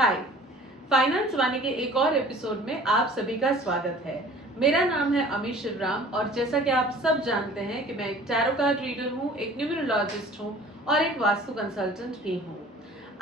हाय। Finance वाणी के एक और एपिसोड में आप सभी का स्वागत है। मेरा नाम है अमी शिवराम और जैसा कि आप सब जानते हैं कि मैं एक टैरो कार्ड रीडर हूँ, एक न्यूमरोलॉजिस्ट हूँ और एक वास्तु कंसल्टेंट भी हूँ।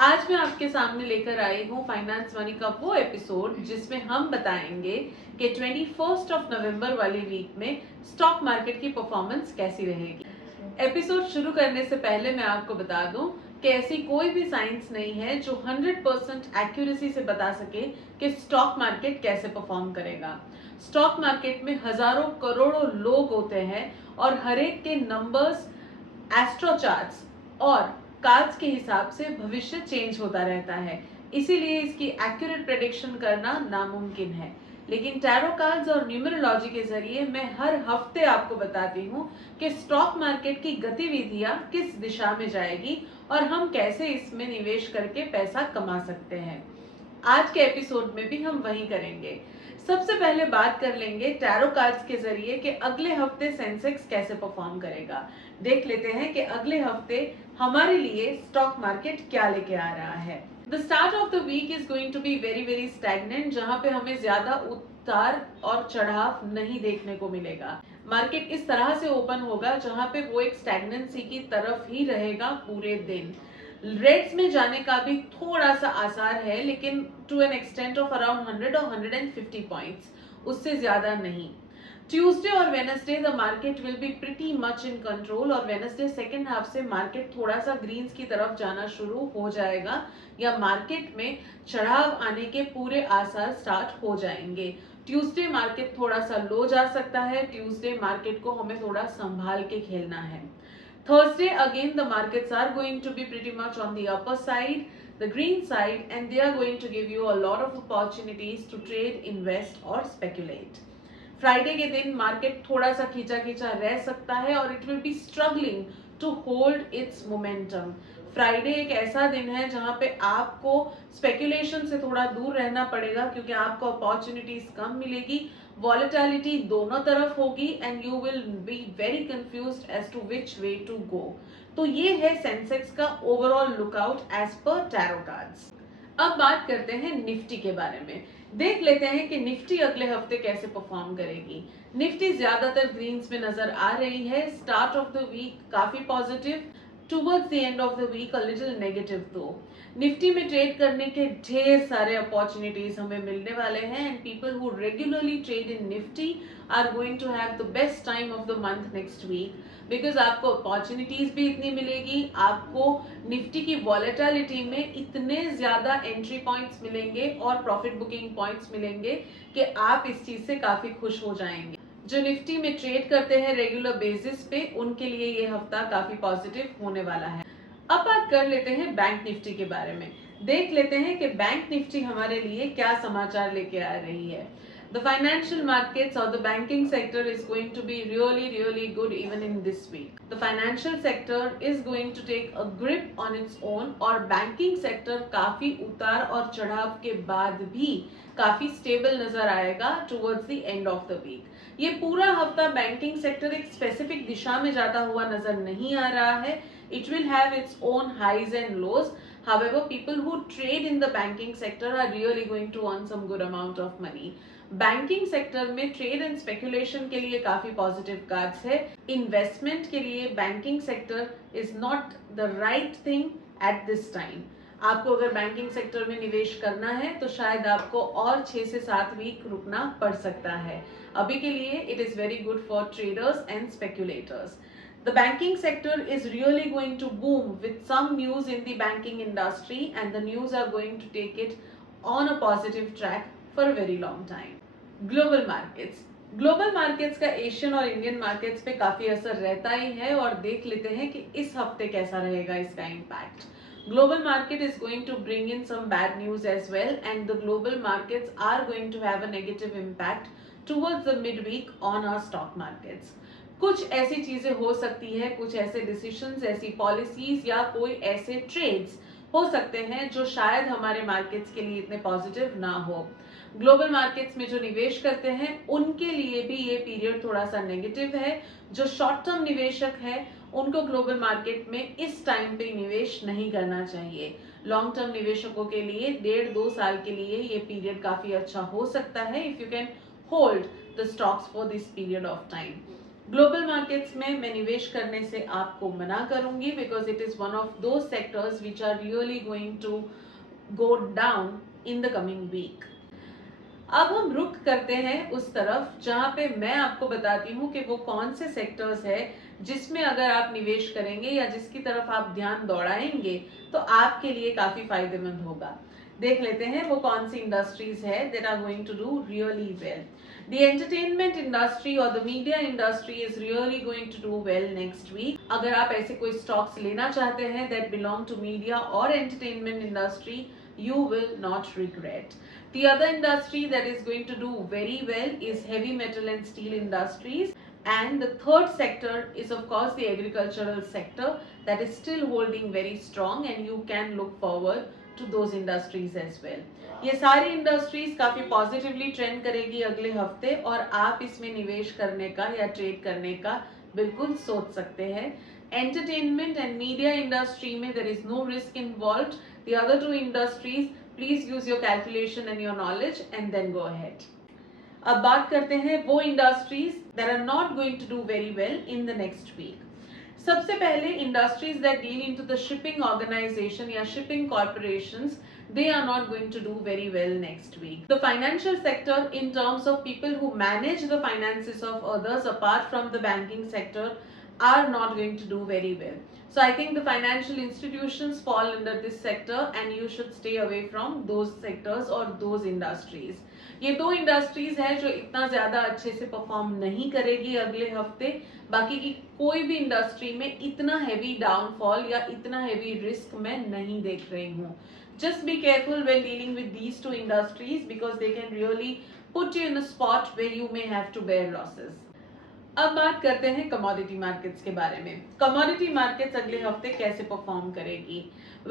आज मैं आपके सामने लेकर आई हूँ फाइनेंस वाणी का वो एपिसोड जिसमें हम बताएंगे कि 21 नवंबर वाली वीक में स्टॉक मार्केट की परफॉर्मेंस कैसी रहेगी। एपिसोड शुरू करने से पहले मैं आपको बता दूं कि ऐसी कोई भी साइंस नहीं है जो 100% एक्यूरेसी से बता सके कि स्टॉक मार्केट कैसे परफॉर्म करेगा। स्टॉक मार्केट में हजारों करोड़ों लोग होते हैं और हर एक के नंबर्स, एस्ट्रो चार्ट्स और कार्ड्स के हिसाब से भविष्य चेंज होता रहता है, इसीलिए इसकी एक्यूरेट प्रेडिक्शन करना नामुमकिन है। लेकिन टैरो कार्ड्स और न्यूमरोलॉजी के जरिए मैं हर हफ्ते आपको बताती हूँ कि स्टॉक मार्केट की गतिविधियां किस दिशा में जाएगी और हम कैसे इसमें निवेश करके पैसा कमा सकते हैं। आज के एपिसोड में भी हम वही करेंगे। सबसे पहले बात कर लेंगे टैरो कार्ड्स के जरिए कि अगले हफ्ते सेंसेक्स कैसे परफॉर्म करेगा। देख लेते हैं कि अगले हफ्ते हमारे लिए स्टॉक मार्केट क्या लेके आ रहा है। The start of the week is going to be very very stagnant, जहां पे हमें ज्यादा उतार और चढ़ाव नहीं देखने को मिलेगा। मार्केट इस तरह से ओपन होगा जहां पे वो एक स्टैग्नेंसी की तरफ ही रहेगा पूरे दिन। रेड्स में जाने का भी थोड़ा सा आसार है, लेकिन to an extent of around 100 और 150 पॉइंट्स, उससे ज्यादा नहीं। ट्यूसडे और Wednesday the market will be pretty much in control और वेनसडे सेकेंड हाफ से मार्केट थोड़ा सा ग्रीन्स की तरफ जाना शुरू हो जाएगा या मार्केट में चढ़ाव आने के पूरे आसार स्टार्ट हो जाएंगे। ट्यूसडे मार्केट थोड़ा सा लो जा सकता है। ट्यूसडे मार्केट को हमें थोड़ा संभाल के खेलना है। Thursday again the markets are going to be pretty much on the upper side, the green side, and they are going to give you a lot of opportunities to trade, invest or speculate. Friday के दिन market थोड़ा सा खींचा खींचा रह सकता है और it will be struggling to hold its momentum. Friday एक ऐसा दिन है जहां पे आपको स्पेकुलेशन से थोड़ा दूर रहना पड़ेगा क्योंकि आपको अपॉर्चुनिटीज कम मिलेगी। वॉलेटिलिटी दोनों तरफ होगी and you will be very confused as to which way to go. तो ये है सेंसेक्स का overall lookout as per tarot cards. अब बात करते हैं निफ्टी के बारे में। देख लेते हैं कि निफ्टी अगले हफ्ते कैसे परफॉर्म करेगी। निफ्टी ज्यादातर ग्रीन्स में नजर आ रही है। स्टार्ट ऑफ द वीक काफी positive, towards the end of the week a little negative. तो निफ्टी में ट्रेड करने के ढेर सारे अपॉर्चुनिटीज हमें मिलने वाले हैं and people who regularly trade in Nifty are going to have the best time of the month next week, because आपको अपॉर्चुनिटीज भी इतनी मिलेगी, आपको निफ्टी की वॉलेटिलिटी में इतने ज्यादा एंट्री पॉइंट्स मिलेंगे और प्रॉफिट बुकिंग पॉइंट्स मिलेंगे कि आप इस चीज से काफी खुश हो जाएंगे। जो निफ्टी में ट्रेड करते हैं रेगुलर बेसिस पे, उनके लिए ये हफ्ता काफी पॉजिटिव होने वाला है। अब बात कर लेते हैं बैंक निफ्टी के बारे में। देख लेते हैं कि बैंक निफ्टी हमारे लिए क्या समाचार लेके आ रही है। The financial markets or the banking sector is going to be really good even in this week. The financial sector is going to take a grip on its own और banking sector काफी उतार और चढ़ाव के बाद भी काफी stable नजर आएगा towards the end of the week. ये पूरा हफ्ता बैंकिंग सेक्टर एक स्पेसिफिक दिशा में जाता हुआ नजर नहीं आ रहा है। It will have its own highs and lows. However, people who trade in the banking sector are really going to earn some good amount of money. Banking sector में trade and speculation के लिए काफी positive cards है। Investment के लिए banking sector is not the right thing at this time. आपको अगर banking sector में निवेश करना है तो शायद आपको और 6 से 7 वीक रुकना पड़ सकता है। अभी के लिए it is very good for traders and speculators. The banking sector is really going to boom with some news in the banking industry and the news are going to take it on a positive track for a very long time. Global markets का Asian और Indian markets पे काफी असर रहता ही है और देख लेते हैं कि इस हफ्ते कैसा रहेगा इसका impact. Global market is going to bring in some bad news as well and the global markets are going to have a negative impact towards the midweek on our stock markets. कुछ ऐसी चीजें हो सकती है, कुछ ऐसे decisions, ऐसी policies या कोई ऐसे ट्रेड्स हो सकते हैं जो शायद हमारे मार्केट्स के लिए इतने पॉजिटिव ना हो। ग्लोबल मार्केट्स में जो निवेश करते हैं उनके लिए भी ये पीरियड थोड़ा सा नेगेटिव है। जो शॉर्ट टर्म निवेशक है उनको ग्लोबल मार्केट में इस टाइम पे निवेश नहीं करना चाहिए। लॉन्ग टर्म निवेशकों के लिए 1.5-2 साल के लिए ये पीरियड काफी अच्छा हो सकता है if you can hold the stocks for this period of time. Global markets में मैं निवेश करने से आपको मना करूंगी because it is one of two sectors which are really going to go down in the coming week. अब हम रुक करते हैं उस तरफ जहां पे मैं आपको बताती हूँ कि वो कौन से सेक्टर्स है जिसमें अगर आप निवेश करेंगे या जिसकी तरफ आप ध्यान दौड़ाएंगे तो आपके लिए काफी फायदेमंद होगा। देख लेते हैं वो कौन सी इंडस्ट्रीज है that are going to do really well. The entertainment industry or the media industry is really going to do well next week. अगर आप ऐसे कोई स्टॉक्स लेना चाहते हैं that belong to media और entertainment industry, you will not regret. The other industry that is going to do very well is heavy metal and steel industries. And the third sector is of course the agricultural sector that is still holding very strong and you can look forward to those industries as well. ये सारी industries काफी positively trend करेगी अगले हफ्ते और आप इसमें निवेश करने का या ट्रेड करने का बिल्कुल सोच सकते हैं। एंटरटेनमेंट एंड मीडिया इंडस्ट्री में there is no risk involved. The other two industries please use your calculation and your knowledge and then go ahead. अब बात करते हैं वो industries that are not going to do very well in the next week. सबसे पहले industries that deal into the shipping organisation या shipping corporations, they are not going to do very well next week. The financial sector in terms of people who manage the finances of others apart from the banking sector are not going to do very well. So I think the financial institutions fall under this sector and you should stay away from those sectors or those industries. ये दो industries है जो इतना ज्यादा अच्छे से perform नहीं करेगी अगले हफ्ते। बाकी की कोई भी इंडस्ट्री में इतना हैवी डाउनफॉल या इतना हैवी रिस्क मैं नहीं देख रही हूँ। Just be careful when dealing with these two industries because they can really put you in a spot where you may have to bear losses. अब बात करते हैं कमोडिटी मार्केट्स के बारे में। कमोडिटी मार्केट्स अगले हफ्ते कैसे परफॉर्म करेगी?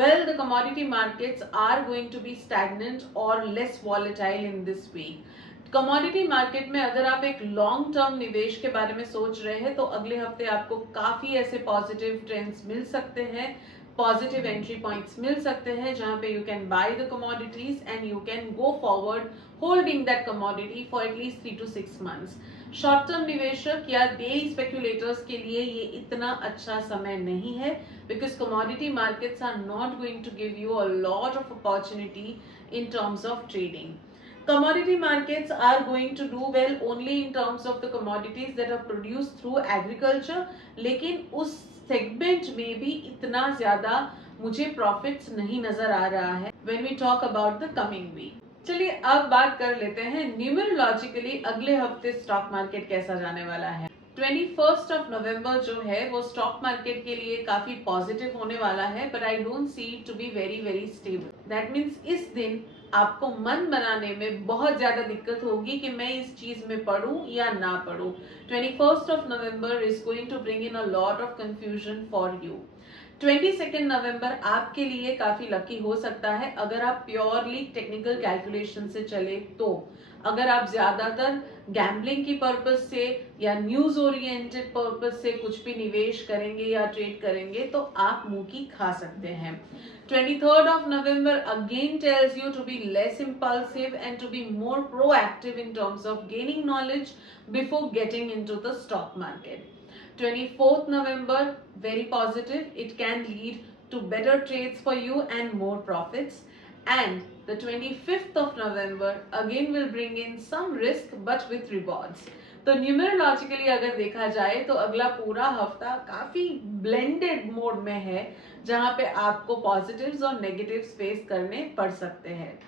Well, the commodity markets are going to be stagnant or less volatile in this week. Commodity market में अगर आप एक लॉन्ग टर्म निवेश के बारे में सोच रहे हैं तो अगले हफ्ते आपको काफी ऐसे पॉजिटिव ट्रेंड्स मिल सकते हैं, पॉजिटिव एंट्री पॉइंट्स मिल सकते हैं जहां पे you can by the commodities and you can go forward holding that commodity for at least 3 to 6 months। Short term निवेशक या डेली स्पेक्युलेटर्स के लिए ये इतना अच्छा समय नहीं है because commodity markets are not going to give you a lot of opportunity in terms of trading. Commodity markets are going to do well only in terms of the commodities that are produced through agriculture, लेकिन उस segment में भी इतना ज्यादा मुझे profits नहीं नजर आ रहा है when we talk about the coming week। चलिए अब बात कर लेते हैं न्यूमरोलॉजिकली अगले हफ्ते स्टॉक मार्केट कैसा जाने वाला है। 21st of November जो है वो स्टॉक मार्केट के लिए काफी पॉजिटिव होने वाला है but I don't see it to be very very stable. That means इस दिन आपको मन बनाने में बहुत ज्यादा दिक्कत होगी कि मैं इस चीज में पढ़ूं या ना पढ़ूं। 21st of November is going to bring in a lot of confusion for you। 22nd नवंबर आपके लिए काफी लकी हो सकता है अगर आप प्योरली टेक्निकल कैलकुलेशन से चले तो। अगर आप ज्यादातर गैम्बलिंग की पर्पस से या न्यूज ओरिएंटेड पर्पस से कुछ भी निवेश करेंगे या ट्रेड करेंगे तो आप मुंह की खा सकते हैं। 23rd of November again tells you to be less impulsive and to be more proactive in terms of gaining knowledge before getting into the stock market। 24th November, very positive. It can lead to better trades for you and more profits. And the 25th of November again will bring in some risk but with rewards. तो numerologically अगर देखा जाए तो अगला पूरा हफ्ता काफी blended mode में है जहां पे आपको पॉजिटिव्स और नेगेटिव्स फेस करने पड़ सकते हैं।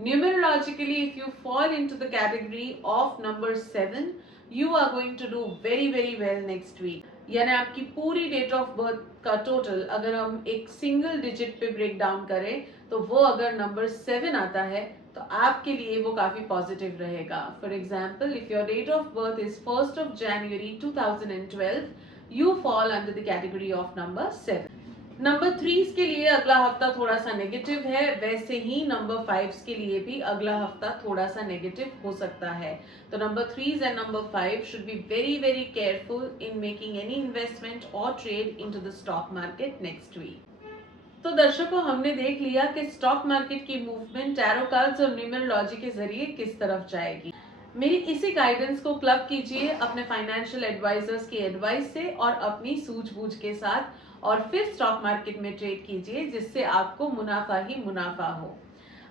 Numerologically if you fall into the category of number 7 you are going to do very very well next week। यानी आपकी पूरी डेट ऑफ बर्थ का टोटल अगर हम एक सिंगल डिजिट पे ब्रेक डाउन करें तो वो अगर नंबर 7 आता है तो आपके लिए वो काफी पॉजिटिव रहेगा। For example if your date of birth is 1st of January 2012 you fall under the category of number 7। Number 3 के लिए अगला हफ्ता थोड़ा सा नेगेटिव है, वैसे ही नंबर 5 के लिए भी अगला हफ्ता थोड़ा सा नेगेटिव हो सकता है। तो number 3 and number 5 should be very very careful in making any investment और trade into the stock market next week. तो दर्शकों, हमने देख लिया कि स्टॉक मार्केट की मूवमेंट टैरो कार्ड्स और न्यूमरोलॉजी के जरिए किस तरफ जाएगी। मेरी इसी गाइडेंस को क्लब कीजिए अपने फाइनेंशियल एडवाइजर्स की एडवाइस से और अपनी सूझबूझ के साथ, और फिर स्टॉक मार्केट में ट्रेड कीजिए जिससे आपको मुनाफा ही मुनाफा हो।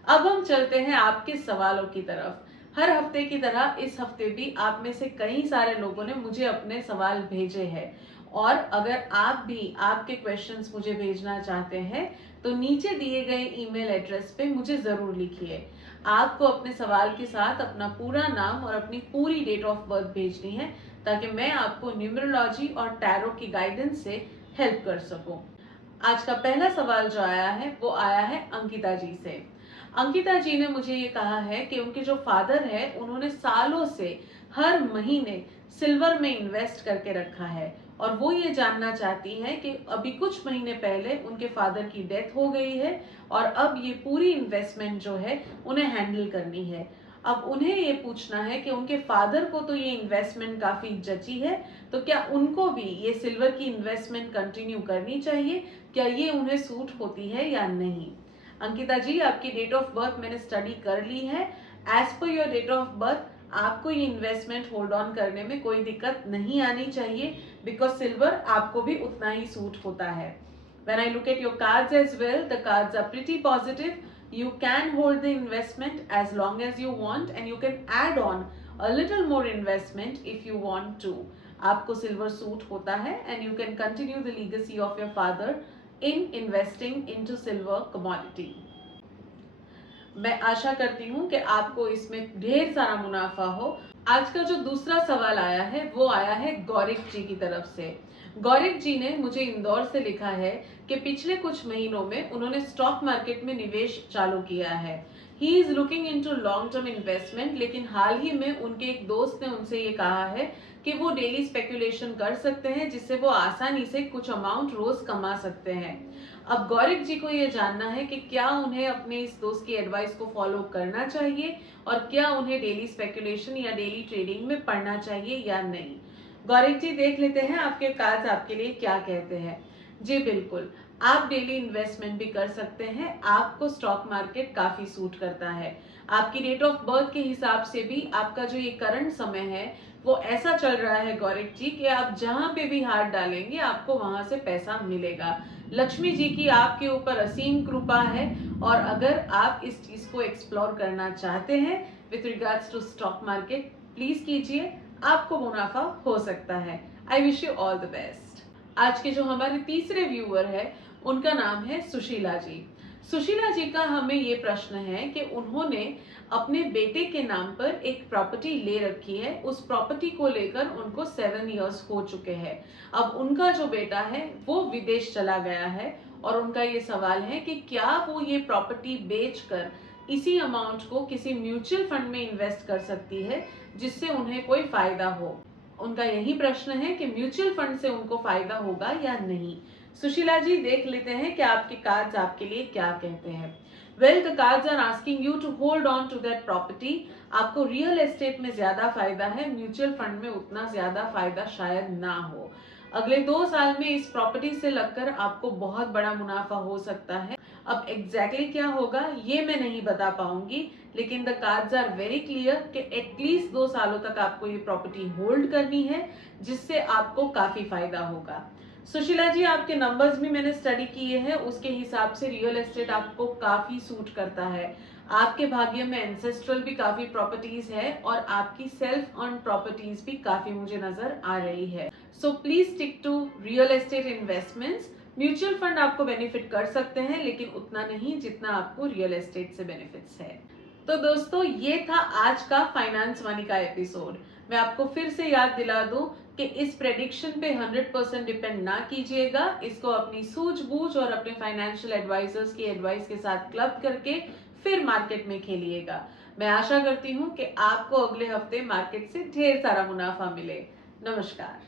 अब हम चलते हैं आपके सवालों की तरफ। हर हफ्ते की तरह इस हफ्ते भी आप में से कई सारे लोगों ने मुझे अपने सवाल भेजे हैं, और अगर आप भी आपके क्वेश्चंस मुझे भेजना चाहते हैं तो नीचे दिए गए ईमेल एड्रेस पे मुझे जरूर लिखिए। आपको अपने सवाल के साथ अपना पूरा नाम और अपनी पूरी डेट ऑफ बर्थ भेजनी है, ताकि मैं आपको न्यूमरोलॉजी और टैरो की गाइडेंस से हेल्प कर सकूं। आज का पहला सवाल जो आया है वो आया है अंकिता जी से। अंकिता जी ने मुझे ये कहा है कि उनके जो फादर है उन्होंने सालों से हर महीने सिल्वर में इन्वेस्ट करके रखा है, और वो ये जानना चाहती हैं कि अभी कुछ महीने पहले उनके फादर की डेथ हो गई है और अब ये पूरी इन्वेस्टमेंट जो है उन्हें हैंडल करनी है। अब उन्हें ये पूछना है कि उनके फादर को तो ये इन्वेस्टमेंट काफी जची है, तो क्या उनको भी ये सिल्वर की इन्वेस्टमेंट कंटिन्यू करनी चाहिए, क्या ये उन्हें सूट होती है या नहीं। अंकिता जी, आपकी डेट ऑफ बर्थ मैंने स्टडी कर ली है। As per your date of birth आपको ये इन्वेस्टमेंट होल्ड ऑन करने में कोई दिक्कत नहीं आनी चाहिए, बिकॉज सिल्वर आपको भी उतना ही सूट होता है। When I look at your cards as well, the cards are pretty positive. You can hold the investment as long as you want, and you can add on a little more investment if you want to. आपको silver suit होता है, and you can continue the legacy of your father in investing into silver commodity. मैं आशा करती हूँ कि आपको इसमें ढेर सारा मुनाफा हो। आज का जो दूसरा सवाल आया है वो आया है गौरिक जी की तरफ से। गौरिक जी ने मुझे इंदौर से लिखा है कि पिछले कुछ महीनों में उन्होंने स्टॉक मार्केट में निवेश चालू किया है। He is looking into long term investment, लेकिन हाल ही में उनके एक दोस्त ने उनसे ये कहा है कि वो डेली स्पेकुलेशन कर सकते हैं, जिससे वो आसानी से कुछ अमाउंट रोज कमा सकते हैं। अब गौरिक जी को ये जानना है कि क्या उन्हें अपने इस दोस्त की एडवाइस को फॉलो करना चाहिए, और क्या उन्हें डेली स्पेकुलेशन या डेली ट्रेडिंग में पढ़ना चाहिए या नहीं। गौरिक जी, देख लेते हैं आपके कार्ड्स आपके लिए क्या कहते हैं। जी बिल्कुल, आप डेली इन्वेस्टमेंट भी कर सकते हैं, आपको स्टॉक मार्केट काफी सूट करता है। आपकी डेट ऑफ बर्थ के हिसाब से भी आपका जो ये करंट समय है वो ऐसा चल रहा है गौरिक जी कि आप जहां पे भी हाथ डालेंगे आपको वहां से पैसा मिलेगा। लक्ष्मी जी की आपके ऊपर असीम कृपा है, और अगर आप इस चीज को एक्सप्लोर करना चाहते हैं with regards to stock market, please कीजिए, आपको मुनाफा हो सकता है। I wish you all the best. आज के जो हमारे तीसरे व्यूअर है उनका नाम है सुशीला जी। सुशीला जी का हमें ये प्रश्न है कि उन्होंने अपने बेटे के नाम पर एक प्रॉपर्टी ले रखी है। उस प्रॉपर्टी को लेकर उनको 7 इयर्स हो चुके हैं। अब उनका जो बेटा है वो विदेश चला गया है, और उनका ये सवाल है कि क्या वो ये प्रॉपर्टी बेचकर इसी अमाउंट को किसी म्यूचुअल फंड में इन्वेस्ट कर सकती है जिससे उन्हें कोई फायदा हो। उनका यही प्रश्न है कि म्यूचुअल फंड से उनको फायदा होगा या नहीं। सुशीला जी, देख लेते हैं कि आपके कार्ड्स आपके लिए क्या कहते हैं। Well, the cards are asking you to hold on to that property. आपको रियल एस्टेट में ज्यादा फायदा है, म्यूचुअल फंड में उतना ज्यादा फायदा शायद ना हो। अगले 2 साल में इस प्रॉपर्टी से लगकर आपको बहुत बड़ा मुनाफा हो सकता है। अब एग्जैक्टली क्या होगा ये मैं नहीं बता पाऊंगी, लेकिन the cards are very clear कि एटलीस्ट 2 सालों तक आपको ये प्रॉपर्टी होल्ड करनी है, जिससे आपको काफी फायदा होगा। सुशीला जी, आपके नंबर्स भी मैंने स्टडी किए हैं, उसके हिसाब से रियल एस्टेट आपको काफी सूट करता है। आपके भाग्य में एंसेस्ट्रल भी काफी प्रॉपर्टीज है, और आपकी सेल्फ अर्न प्रॉपर्टीज भी काफी मुझे नजर आ रही है। So please stick to real estate investments. Mutual fund आपको बेनिफिट कर सकते हैं, लेकिन उतना नहीं जितना आपको रियल एस्टेट से बेनिफिट्स है। तो दोस्तों, ये था आज का फाइनेंस वानी का एपिसोड। मैं आपको फिर से याद दिला दूं कि इस प्रेडिक्शन पे 100% डिपेंड ना कीजिएगा। इसको अपनी सूझबूझ और अपने फाइनेंशियल एडवाइजर्स की एडवाइस के साथ क्लब करके फिर मार्केट में खेलिएगा। मैं आशा करती हूँ कि आपको अगले हफ्ते मार्केट से ढेर सारा मुनाफा मिले। नमस्कार।